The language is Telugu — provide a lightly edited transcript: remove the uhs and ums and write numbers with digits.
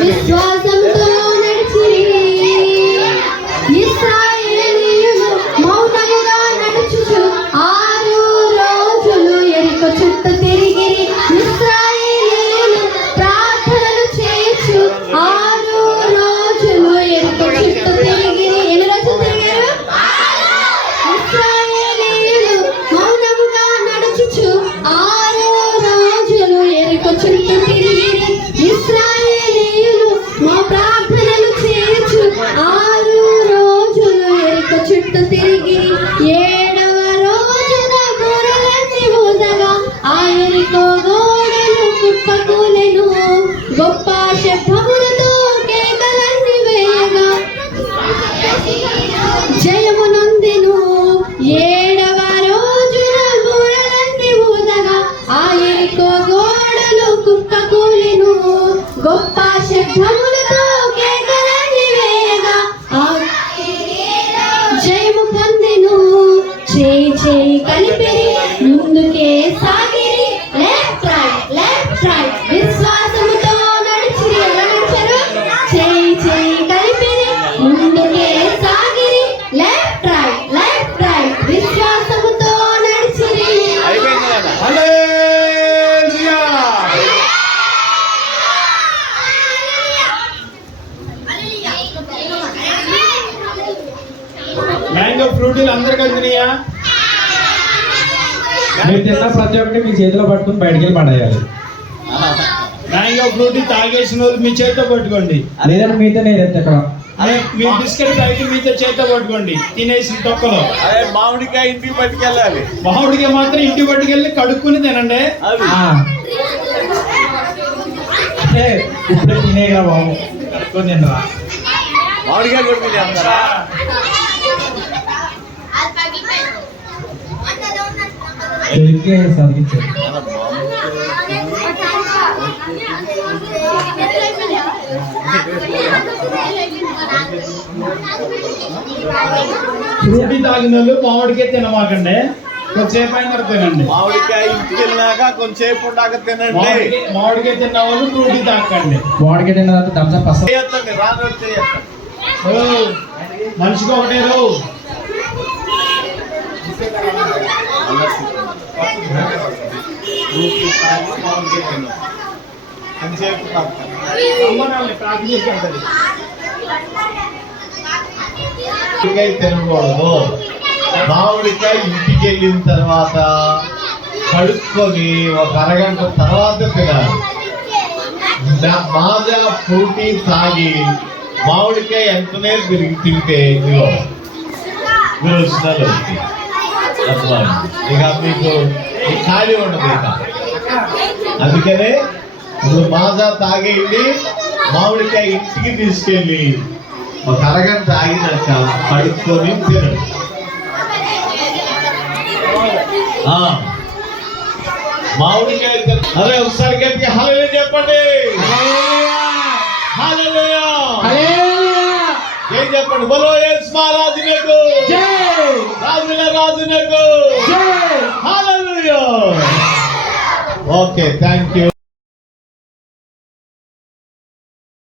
విశ్వాసంతో నడిచిరి ఇశ్రాయేలీయులు మౌనముగా నడుచుచు 6 రోజులు యెరికో చుట్టూ తిరిగిరి. ఇశ్రాయేలీయులు ప్రార్థనలు చేయొచ్చు 6 రోజులు యెరికో చుట్టూ తిరిగిరి. ఎన్ని రోజులు తిరిగారు? ఇశ్రాయేలీయులు మౌనముగా నడుచుచు 6 రోజులు యెరికో చుట్టూ తిరిగిరి. ఇశ్రాయేలీయులు మా ప్రార్థనలు చేయొచ్చు 6 రోజులు యెరికో చుట్టూ తిరిగిరి. 7వ రోజున గొర్రెలన్నీ ఊదగా ఆ యెరికో గోడలు కుప్పకూలెను. గొప్ప శబ్దములతో కేకలన్నీ వేయగా జయము నొందెను. 7వ రోజున గొర్రెలన్నీ ఊదగా ఆ యెరికో గోడలు కుప్పకూలెను. గొప్ప శబ్దములతో కేకలన్నీ వేయగా జయము పొందెను. చేయి కలిపిరి ముందుకే సాగిరి. లెఫ్ట్ రైట్ విశ్వాసముతో నడిచిరి. ఎలా నడిచారు? చేయి కలిపిరి ముందుకే సాగిరి. లెఫ్ట్ రైట్ విశ్వాసముతో నడిచిరి. మ్యాంగో ఫ్రూటీలు అందరికి వచ్చినాయా? మీరు తిన్న ప్రతి ఒక్కటి మీ చేతిలో పట్టుకుని బయటికి వెళ్ళి పడేయాలి. మ్యాంగో ఫ్రూటీ తాగేసిన వాళ్ళు మీ చేతితో పట్టుకోండి. లేదంటే మీతో నేను ఎక్కడ మీ బిస్కెట్ ప్యాకెట్ మీతో చేతితో పట్టుకోండి. తినేసిన తొక్కలో మామిడికాయ ఇంటికి పట్టుకెళ్ళాలి. మామిడికాయ మాత్రం ఇంటికి పట్టుకెళ్ళి కడుక్కుని తినండి. ఇప్పుడే తినేగా బాబు, కడుక్కొని తినరా. మామిడికాయ కొడుకుని చేస్తారా? చదివించారు. ఫ్రూటీ తాగిన వాళ్ళు మామిడికాయ తినమాకండి, కొంచెంసేపు అయిన తర్వాత తినండి. మామిడికాయ ఇంటికి వెళ్ళినాక కొంచెంసేపు ఉన్నాక తినండి. మామిడికాయ తిన్న వాళ్ళు ఫ్రూటీ తాకండి. మామిడికాయ తిన్న తర్వాత థమ్సప్ అసలు చేయొద్దండి, రాను చేయొద్దు. మనిషికి ఒకటే రో. తినకూడదు. మామిడికాయ ఇంటికి వెళ్ళిన తర్వాత కడుక్కొని 1 అరగంట తర్వాత తినాలి. మాజా ఫ్రూటీ తాగి మామిడికాయ ఎంతనే తిరిగి తింటే విరోచనాలు వస్తాయి. ఇక మీకు ఖాళీ ఉండదు. ఇక అందుకనే ఇప్పుడు మాజా తాగేయండి, మామిడికాయ ఇంటికి తీసుకెళ్ళి 1 అరగంట ఆగినాక కడుక్కొని తినండి. మామిడికాయ అరే ఒకసారి గట్టిగా హల్లెలూయా చెప్పండి. హల్లెలూయా ఏం చెప్పండి? బలో యేసు మహారాజునకు జై, రాజుల రాజునకు జై. హల్లెలూయా. Okay, thank you.